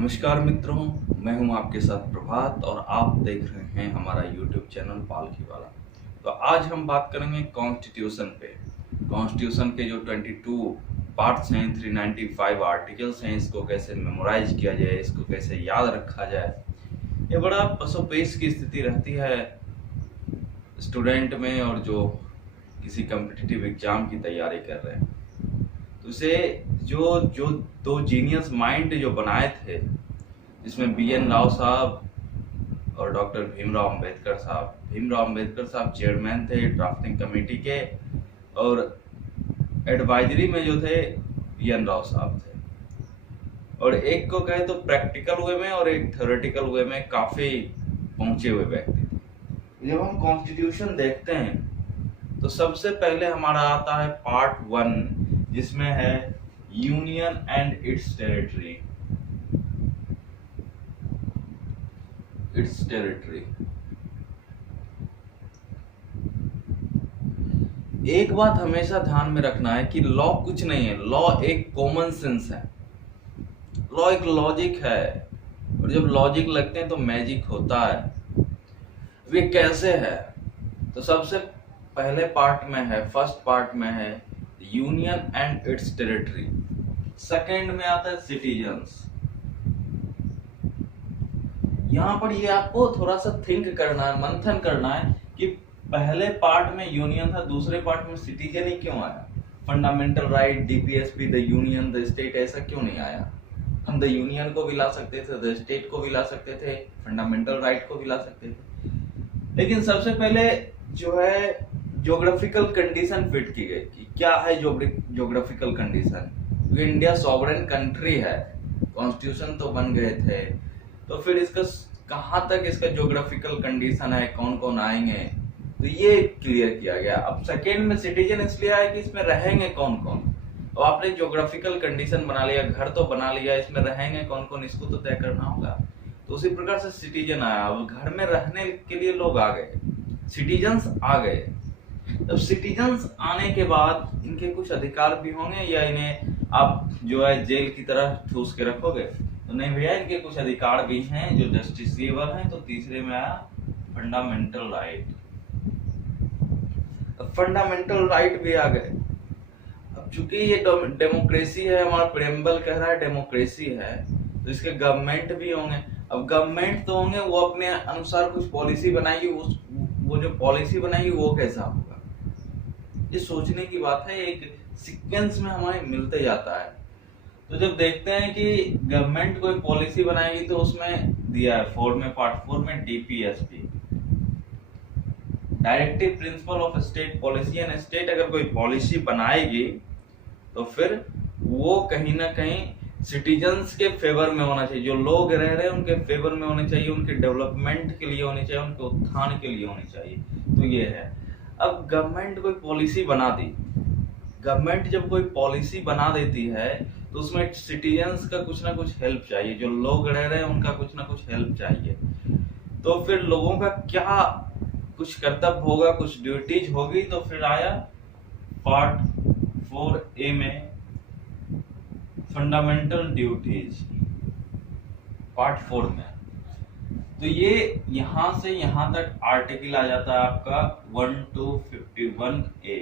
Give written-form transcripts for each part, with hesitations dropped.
नमस्कार मित्रों, मैं हूं आपके साथ प्रभात और आप देख रहे हैं हमारा यूट्यूब चैनल पालकी वाला। तो आज हम बात करेंगे कॉन्स्टिट्यूशन पे। कॉन्स्टिट्यूशन के जो 22 पार्ट्स हैं, 395 आर्टिकल्स हैं, इसको कैसे मेमोराइज किया जाए, इसको कैसे याद रखा जाए, ये बड़ा पसोपेश की स्थिति रहती है स्टूडेंट में और जो किसी कम्पिटिटिव एग्जाम की तैयारी कर रहे हैं। तो इसे जो जो दो जीनियस माइंड जो बनाए थे, जिसमें BN राव साहब और डॉक्टर भीमराव अंबेडकर साहब चेयरमैन थे ड्राफ्टिंग कमेटी के, और एडवाइजरी में जो थे BN राव साहब थे। और एक को कहे तो प्रैक्टिकल वे में और एक थ्योरेटिकल वे में काफी पहुंचे हुए व्यक्ति थे। जब हम कॉन्स्टिट्यूशन देखते हैं तो सबसे पहले हमारा आता है पार्ट 1, जिसमें है यूनियन एंड इट्स टेरिटरी। एक बात हमेशा ध्यान में रखना है कि लॉ कुछ नहीं है, लॉ एक कॉमन सेंस है, लॉ एक लॉजिक है, और जब लॉजिक लगते हैं तो मैजिक होता है। वे कैसे है? तो सबसे पहले पार्ट में है, फर्स्ट पार्ट में है union and it's territory. Second में आता है सिटीजन्स। यहाँ पर ये आपको थोड़ा सा थिंक करना है, मंथन करना है कि पहले पार्ट में यूनियन था, दूसरे पार्ट में सिटीजन ही क्यों आया? Fundamental right, DPSP, the union, the state, ऐसा क्यों नहीं आया? हम द यूनियन को भी ला सकते थे, द स्टेट को भी ला सकते थे, फंडामेंटल राइट को भी ला सकते थे, लेकिन सबसे पहले जो है ज्योग्राफिकल कंडीशन फिट की गई कि क्या है ज्योग्राफिकल कंडीशन। क्योंकि इंडिया सॉवरेन कंट्री है, कॉन्स्टिट्यूशन तो बन गए थे, तो फिर इसका कहाँ तक इसका ज्योग्राफिकल कंडीशन है, कौन कौन आएंगे, तो ये क्लियर किया गया। अब सेकेंड में सिटीजन इसलिए आया कि इसमें रहेंगे कौन कौन। अब आपने ज्योग्राफिकल कंडीशन बना लिया, घर तो बना लिया, इसमें रहेंगे कौन कौन, इसको तो तय करना होगा। तो उसी प्रकार से सिटीजन आया। अब घर में रहने के लिए लोग आ गए, सिटीजन्स आ गए। अब सिटीजन्स आने के बाद इनके कुछ अधिकार भी होंगे, या इन्हें आप जो है जेल की तरह ठूस के रखोगे? तो नहीं भैया, इनके कुछ अधिकार भी हैं जो जस्टिसेबल हैं। तो तीसरे में आया फंडामेंटल राइट। अब फंडामेंटल राइट भी आ गए। अब चूंकि ये डेमोक्रेसी है, हमारा प्रेम्बल कह रहा है डेमोक्रेसी है, तो इसके गवर्नमेंट भी होंगे। अब गवर्नमेंट तो होंगे, वो अपने अनुसार कुछ पॉलिसी बनाएगी, वो जो पॉलिसी बनाएगी वो कैसा होगा, ये सोचने की बात है। एक सीक्वेंस में हमारे मिलते जाता है। तो जब देखते हैं कि गवर्नमेंट कोई पॉलिसी बनाएगी तो उसमें दिया है पार्ट 4 में DPSP, directive principle of state policy. And state अगर कोई पॉलिसी बनाएगी तो फिर वो कहीं ना कहीं सिटीजन्स के फेवर में होना चाहिए, जो लोग रह रहे हैं उनके फेवर में होने चाहिए, उनके डेवलपमेंट के लिए होनी चाहिए, उनके उत्थान के लिए होनी चाहिए। तो ये है। अब गवर्नमेंट कोई पॉलिसी बना दी, गवर्नमेंट जब कोई पॉलिसी बना देती है तो उसमें सिटीजन्स का कुछ ना कुछ हेल्प चाहिए, जो लोग रह रहे हैं उनका कुछ ना कुछ हेल्प चाहिए। तो फिर लोगों का क्या कुछ कर्तव्य होगा, कुछ ड्यूटीज होगी। तो फिर आया पार्ट 4A में फंडामेंटल ड्यूटीज, पार्ट 4 में। तो ये यहां से यहां तक आर्टिकल आ जाता है आपका 1 to 51A।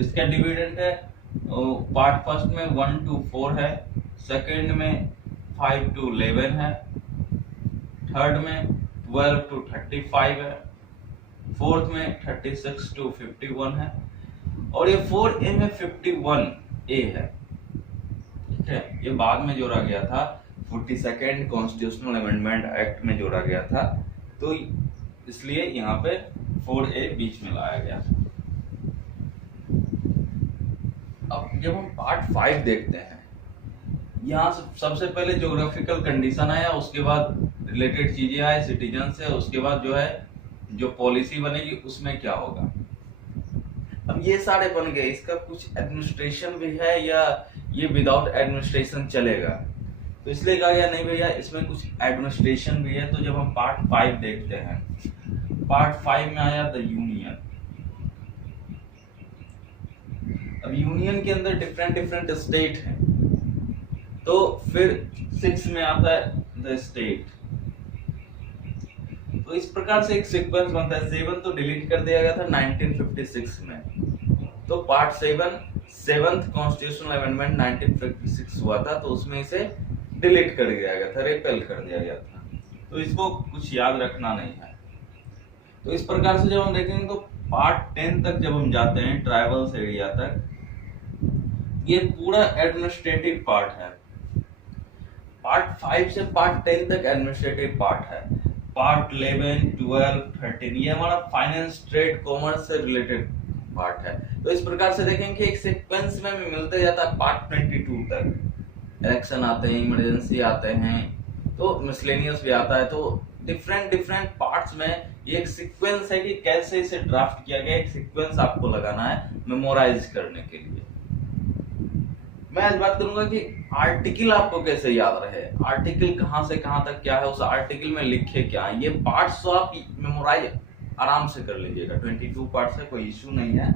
इसका डिविडेंड है पार्ट फर्स्ट में 1 to 4 है, सेकंड में 5 to 11 है, थर्ड में 12 to 35 है, फोर्थ में 36 to 51 है, और ये 4A में 51A है। ठीक है, ये बाद में जोड़ा गया था, 42nd कॉन्स्टिट्यूशनल अमेंडमेंट एक्ट में जोड़ा गया था, तो इसलिए यहाँ पे 4A बीच में लाया गया। अब जब हम पार्ट 5 देखते हैं, यहाँ सबसे पहले ज्योग्राफिकल कंडीशन आया, उसके बाद रिलेटेड चीजें आए, सिटीजन से, उसके बाद जो है जो पॉलिसी बनेगी उसमें क्या होगा। अब ये सारे बन गए, इसका कुछ एडमिनिस्ट्रेशन भी है या ये विदाउट एडमिनिस्ट्रेशन चलेगा? तो इसलिए कहा गया नहीं भैया, इसमें कुछ एडमिनिस्ट्रेशन भी है। तो जब हम पार्ट 5 देखते हैं, पार्ट 5 में आया द यूनियन। अब यूनियन के अंदर डिफरेंट स्टेट हैं, तो फिर 6 में आता है द स्टेट। तो इस प्रकार से एक सीक्वेंस बनता है। 7 तो डिलीट कर दिया गया था 1956 में। तो पार्ट 7 7th कॉन्स्टिट्यूशनल अमेंडमेंट 1956 हुआ था, तो उसमें इसे डिलीट कर दिया गया था, रिपेल कर दिया गया था। तो इसको कुछ याद रखना नहीं है। तो इस प्रकार से जब हम देखेंगे तो पार्ट 10 तक जब हम जाते हैं, ट्राइबल्स एरिया तक, ये पूरा एडमिनिस्ट्रेटिव पार्ट है। पार्ट 5 से पार्ट 10 तक एडमिनिस्ट्रेटिव पार्ट है। पार्ट 11, 12, 13 ये हमारा फाइनेंस, ट्रेड, कॉमर्स से रिलेटेड पार्ट है। तो इस प्रकार से देखेंगे कि एक सीक्वेंस में मिलते जाता है पार्ट 22 तक। इलेक्शन आते हैं, इमरजेंसी आते हैं, तो मिसलेनियस भी आता है। तो डिफरेंट पार्ट्स में ये एक सीक्वेंस है कि कैसे इसे ड्राफ्ट किया गया। एक सीक्वेंस आपको लगाना है मेमोराइज करने के लिए। मैं आज बात करूंगा कि आर्टिकल आपको कैसे याद रहे, आर्टिकल कहां से कहां तक क्या है, उस आर्टिकल में लिखे क्या है। ये पार्ट्स तो आप मेमोराइज आराम से कर लीजिएगा, 22 पार्ट्स है, कोई इश्यू नहीं है,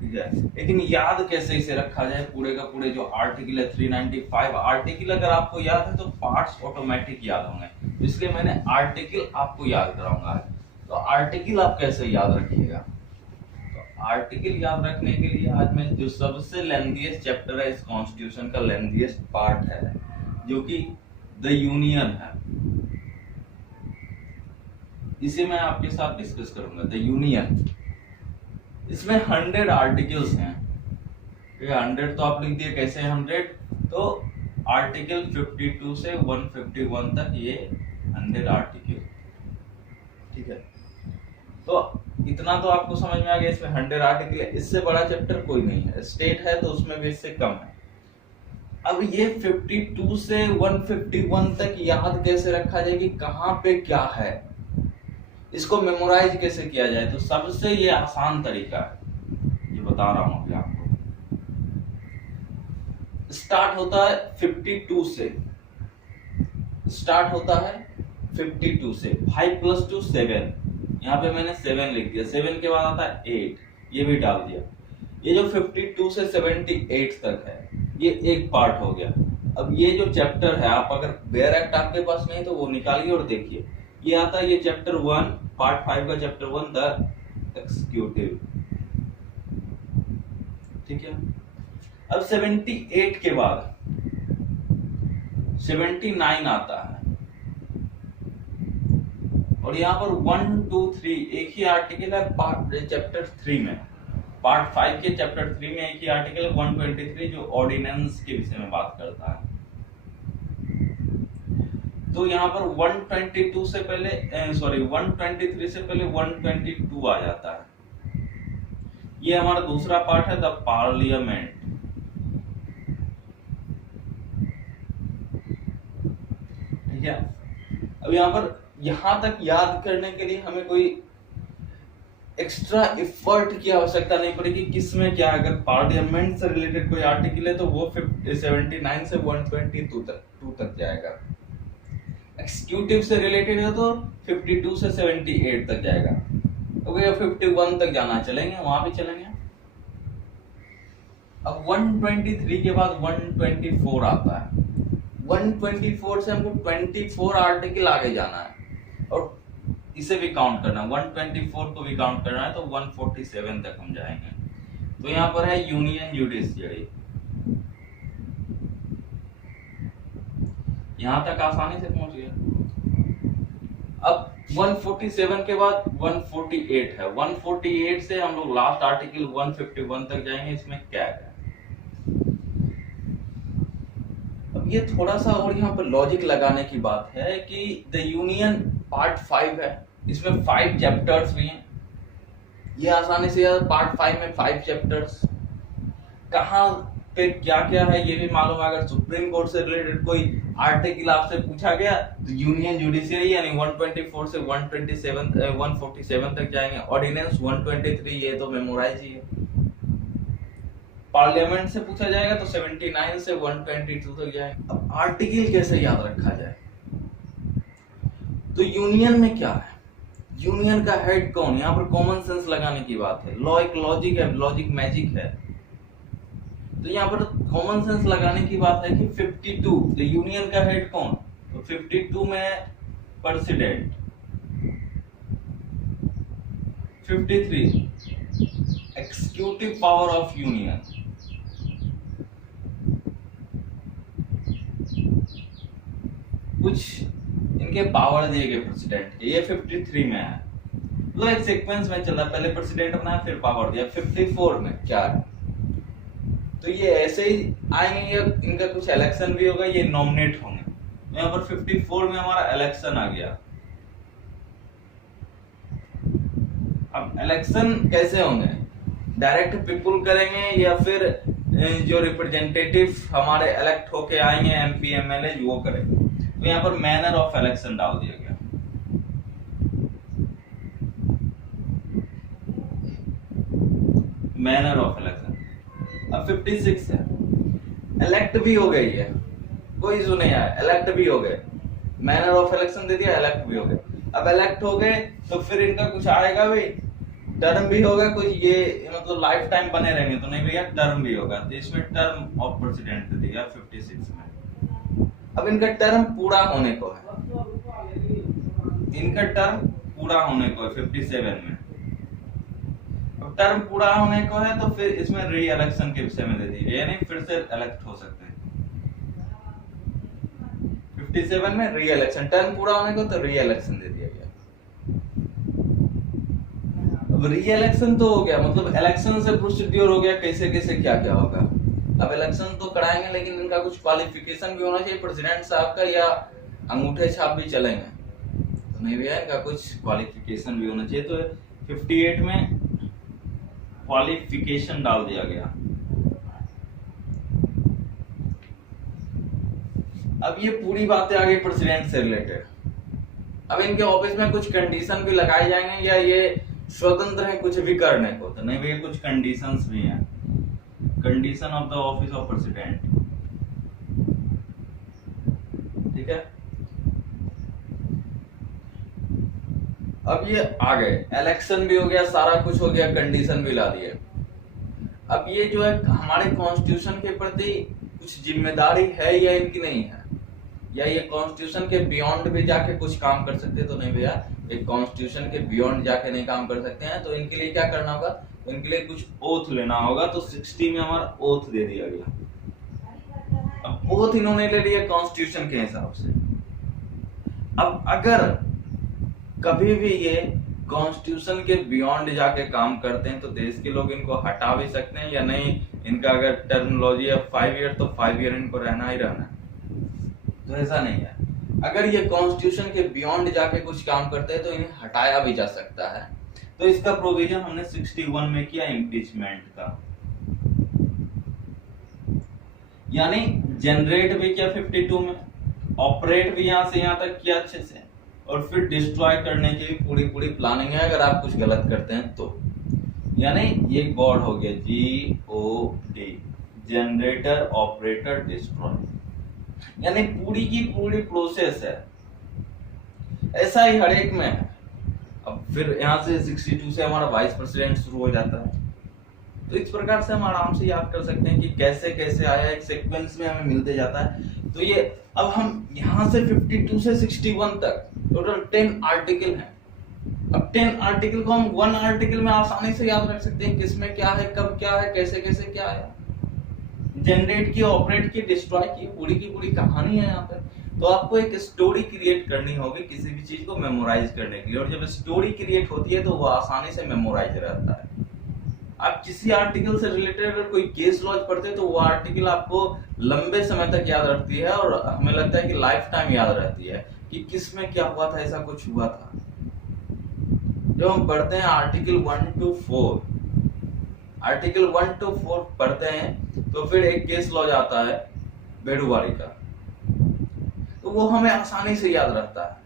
ठीक है। लेकिन याद कैसे इसे रखा जाए, पूरे का पूरे जो आर्टिकल है 395 आर्टिकल अगर आपको याद है तो पार्ट्स ऑटोमेटिक याद होंगे। इसलिए मैंने आर्टिकल आपको याद कराऊंगा। तो आर्टिकल आप कैसे याद रखिएगा, आर्टिकल याद रखने के लिए आज मैं जो सबसे लेंथीएस्ट चैप्टर है इस कॉन्स्टिट्यूशन का, लेंथीएस्ट पार्ट है, जो कि द यूनियन है, इसे मैं आपके साथ डिस्कस करूंगा। द यूनियन, इसमें 100 आर्टिकल्स हैं। 100 तो आप लिख दिए, कैसे 100, तो आर्टिकल 52 से 151 तक ये 100 आर्टिकल, ठीक है। तो इतना तो आपको समझ में आ गया, इसमें 100 आर्टिकल है, इससे बड़ा चैप्टर कोई नहीं है। स्टेट है तो उसमें भी इससे कम है। अब ये 52 से 151 तक याद कैसे रखा जाए कि कहां पे क्या है, इसको मेमोराइज कैसे किया जाए। तो सबसे ये आसान तरीका है, ये बता रहा हूं अभी आपको। स्टार्ट होता है 52 से, स्टार्ट होता है 52 से। 5 + 2 7, यहाँ पे मैंने 7 लिख दिया। 7 के बाद आता है 8, ये भी डाल दिया। ये जो 52 से 78 तक है, ये एक पार्ट हो गया। अब ये जो चैप्टर है, आप अगर बेयर एक्ट आपके पास नहीं तो वो निकालिए और देखिए, ये आता है, ये चैप्टर 1 पार्ट 5 का चैप्टर 1 द एक्सिक्यूटिव, ठीक है। अब 78 के बाद 79 आता है, और यहाँ पर 1, 2, 3 एक ही आर्टिकल है पार्ट चैप्टर 3 में। पार्ट 5 के चैप्टर 3 में एक ही आर्टिकल है 123 जो ऑर्डिनेंस के विषय में बात करता है। तो यहाँ पर 122 से पहले 123 से पहले 122 आ जाता है। ये हमारा दूसरा पार्ट है, द पार्लियामेंट, ठीक है। अब यहाँ पर यहां तक याद करने के लिए हमें कोई एक्स्ट्रा एफर्ट की आवश्यकता नहीं पड़ेगी। किसमें क्या, अगर पार्लियामेंट से रिलेटेड कोई आर्टिकल है तो वो 79 से 122 तक जाएगा। एक्सिक्यूटिव से रिलेटेड है तो 52 से 78 तक जाएगा। तो भैया 51 तक जाना, चलेंगे, वहां भी चलेंगे। अब 123 के बाद 124 आता है। 124 से हमको 24 आर्टिकल आगे जाना है और इसे भी काउंट करना है, 124 को भी काउंट करना है, तो 147 तक हम जाएंगे। तो यहाँ पर है यूनियन जुडिशियरी, यहां तक आसानी से पहुंच गया। अब 147 के बाद 148 है। 148 से हम लोग लास्ट आर्टिकल 151 तक जाएंगे, इसमें क्या है। अब ये थोड़ा सा और यहाँ पर लॉजिक लगाने की बात है कि द यूनियन पार्ट 5 है, इसमें 5 चैप्टर्स भी हैं। ये आसानी से पार्ट 5 में 5 चैप्टर्स, कहाँ पे क्या क्या है ये भी मालूम है। अगर सुप्रीम कोर्ट से रिलेटेड कोई आर्टिकल आपसे पूछा गया तो यूनियन जुडिशियरी यानी 124 से 147 तक जाएंगे। ऑर्डिनेंस 123 ये तो मेमोराइज ही है। पार्लियामेंट से पूछा जाएगा तो 79 से 122 तक जाएंगे। अब आर्टिकल कैसे याद रखा जाए, तो यूनियन में क्या है, यूनियन का हेड कौन, यहाँ पर कॉमन सेंस लगाने की बात है। लॉ एक लॉजिक है, लॉजिक मैजिक है। तो यहाँ पर कॉमन सेंस लगाने की बात है कि 52 द यूनियन का हेड कौन, तो 52 में president, 53 executive power of union, कुछ इनके पावर दिए गए प्रेसिडेंट के, ये 53 में है, मतलब एक सीक्वेंस में चल रहा है, पहले प्रेसिडेंट बनाया फिर पावर दिया। 54 में क्या है, तो ये ऐसे ही आएंगे, ये इनका कुछ इलेक्शन भी होगा, ये नॉमिनेट होंगे। यहाँ पर 54 में हमारा इलेक्शन आ गया। अब इलेक्शन कैसे होंगे, डायरेक्ट पीपुल करेंगे या फिर जो रिप्रेजेंटेटिव हमारे इलेक्ट होके आएंगे एमपी एमएलए वो करेंगे। तो यहाँ पर मैनर ऑफ इलेक्शन डाल दिया गया। Manner of election. अब 56 है, इलेक्ट भी हो गई है, कोई इशू नहीं है, इलेक्ट भी हो गए, मैनर ऑफ इलेक्शन दे दिया, इलेक्ट भी हो गए। अब इलेक्ट हो गए तो फिर इनका कुछ आएगा भी, टर्म भी होगा कुछ, ये मतलब लाइफ टाइम बने रहेंगे तो नहीं भैया, टर्म भी होगा। तो इसमें टर्म ऑफ प्रेसिडेंट दिया 56 में। अब इनका टर्म पूरा होने को है, इनका टर्म पूरा होने को है 57 में। अब टर्म पूरा होने को है तो फिर इसमें री इलेक्शन के विषय में दे दीजिए, यानी फिर से इलेक्ट हो सकते हैं। 57 में री इलेक्शन, टर्म पूरा होने को तो री इलेक्शन दे दिया गया। अब री इलेक्शन तो हो गया, मतलब इलेक्शन से प्रोसीड्यूर हो गया, कैसे कैसे क्या क्या होगा। अब इलेक्शन तो कराएंगे लेकिन इनका कुछ क्वालिफिकेशन भी होना चाहिए प्रेसिडेंट साहब का, या अंगूठे छाप भी चलेंगे तो नहीं भैया, इनका कुछ क्वालिफिकेशन भी होना चाहिए। तो 58 में क्वालिफिकेशन डाल दिया गया। अब ये पूरी बातें आ गई प्रेसिडेंट से रिलेटेड। अब इनके ऑफिस में कुछ कंडीशन भी लगाए जाएंगे या ये स्वतंत्र है कुछ भी करने को, तो नहीं भैया, कुछ कंडीशंस भी हैं। Condition of the office of president, ठीक है। अब ये आ गए, इलेक्शन भी हो गया, सारा कुछ हो गया, कंडीशन भी ला दिए। अब ये जो है हमारे कॉन्स्टिट्यूशन के प्रति कुछ जिम्मेदारी है या इनकी नहीं है, या ये कॉन्स्टिट्यूशन के बियॉन्ड भी जाके कुछ काम कर सकते हैं, तो नहीं भैया, एक कॉन्स्टिट्यूशन के बियॉन्ड जाके नहीं काम कर सकते हैं। तो इनके लिए क्या करना होगा, तो इनके लिए कुछ ओथ लेना होगा। तो 60 में हमारा ओथ दे दिया गया। अब ओथ इन्होंने ले लिया कॉन्स्टिट्यूशन के हिसाब से। अब अगर कभी भी ये कॉन्स्टिट्यूशन के बियॉन्ड जाके काम करते हैं तो देश के लोग इनको हटा भी सकते हैं या नहीं। इनका अगर टर्मिनोलॉजी है 5 ईयर तो 5 ईयर इनको रहना ही रहना है, तो ऐसा नहीं है। अगर ये कॉन्स्टिट्यूशन के बियॉन्ड जाके कुछ काम करते हैं तो इन्हें हटाया भी जा सकता है। तो इसका प्रोविजन हमने 61 में किया इम्पीचमेंट का, यानी जनरेट भी किया 52 में, ऑपरेट भी यहां से यहां तक किया अच्छे से, और फिर डिस्ट्रॉय करने की पूरी पूरी प्लानिंग है अगर आप कुछ गलत करते हैं तो। यानी ये गॉड हो गया, GOD, जनरेटर ऑपरेटर डिस्ट्रॉय, यानी पूरी की पूरी प्रोसेस है। ऐसा ही हर एक में है। अब फिर यहाँ से 62 से हमारा वाइस प्रेसिडेंट शुरू हो जाता है। तो इस प्रकार से हम आराम से याद कर सकते हैं कि कैसे कैसे आया, एक सीक्वेंस में हमें मिलते जाता है। तो ये अब हम यहाँ से 52 से 61 तक टोटल 10 आर्टिकल हैं। अब 10 आर्टिकल को हम 1 आर्टिकल में आसानी से याद रख सकते हैं, किसमें क्या है, कब क्या है, कैसे कैसे क्या है। जनरेट की, ऑपरेट की, डिस्ट्रॉय की, पूरी की पूरी कहानी है यहाँ पे। तो आपको एक स्टोरी क्रिएट करनी होगी किसी भी चीज को मेमोराइज करने के लिए, और जब स्टोरी क्रिएट होती है तो वो आसानी से मेमोराइज रहता है। आप किसी आर्टिकल से रिलेटेड अगर कोई केस लॉज पढ़ते हैं तो वो आर्टिकल आपको लंबे समय तक याद रखती है, और हमें लगता है कि लाइफ टाइम याद रहती है कि किस में क्या हुआ था, ऐसा कुछ हुआ था। जब हम पढ़ते हैं आर्टिकल 1 to 4, आर्टिकल 1 to 4 पढ़ते हैं तो फिर एक केस लॉज आता है बेड़ूवारी का, तो वो हमें आसानी से याद रहता है।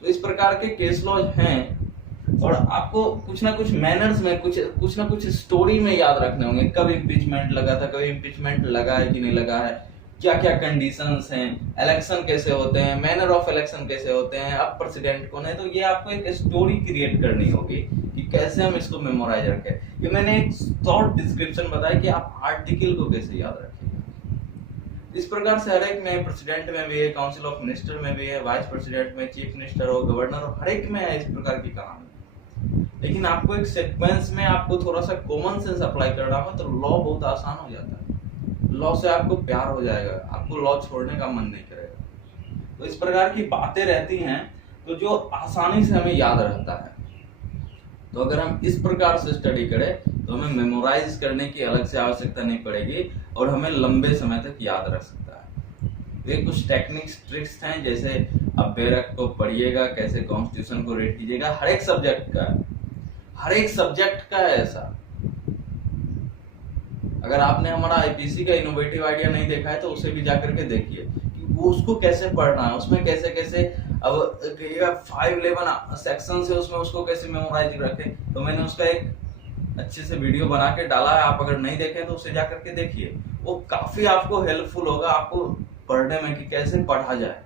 तो इस प्रकार के केस लॉज हैं, और आपको कुछ ना कुछ मैनर्स में कुछ ना कुछ स्टोरी में याद रखने होंगे। कब इम्पीचमेंट लगा था, कब इम्पीचमेंट लगा है कि नहीं लगा है, क्या क्या कंडीशंस हैं, इलेक्शन कैसे होते हैं, मैनर ऑफ इलेक्शन कैसे होते हैं, अब प्रेसिडेंट कौन है। तो ये आपको एक स्टोरी क्रिएट करनी होगी कि कैसे हम इसको मेमोराइज रखें। ये मैंने एक शॉर्ट डिस्क्रिप्शन बताया कि आप आर्टिकल को कैसे याद रखिएगा। इस प्रकार से हर एक में, प्रेसिडेंट में भी है, काउंसिल ऑफ मिनिस्टर में भी है, वाइस प्रेसिडेंट में, चीफ मिनिस्टर और गवर्नर और हर एक में है इस प्रकार की कहानी। लेकिन आपको एक सीक्वेंस में आपको थोड़ा सा कॉमन सेंस अप्लाई करना हो तो लॉ बहुत आसान हो जाता है। लॉ से आपको प्यार हो जाएगा, आपको लॉ छोड़ने का मन नहीं करेगा। तो इस प्रकार की बातें रहती हैं तो जो आसानी से हमें याद रहता है। तो अगर हम इस प्रकार से स्टडी करें तो हमें मेमोराइज करने की अलग से आवश्यकता नहीं पड़ेगी और हमें लंबे समय तक याद रख सकता है। तो ये कुछ टेक्निक्स, ट्रिक्स हैं, जैसे आप बेरक को पढ़िएगा, कैसे कॉन्स्टिट्यूशन को रीड कीजिएगा। हर एक सब्जेक्ट का है ऐसा। अगर आपने हमारा आईपीसी का इनोवेटिव आइडिया नहीं देखा है तो उसे भी जाकर के देखिए कि वो उसको कैसे पढ़ना है, उसमें कैसे कैसे, अब 5-11 सेक्शन है उसमें, उसको कैसे मेमोराइज रखें। तो मैंने उसका एक अच्छे से वीडियो बना के डाला है, आप अगर नहीं देखें तो उसे जाकर के देखिए। वो काफी आपको हेल्पफुल होगा आपको पढ़ने में कि कैसे पढ़ा जाए।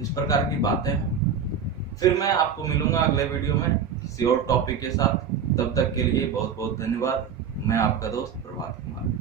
इस प्रकार की बातें हैं। फिर मैं आपको मिलूंगा अगले वीडियो में किसी और टॉपिक के साथ। तब तक के लिए बहुत बहुत धन्यवाद। मैं आपका दोस्त प्रभात कुमार।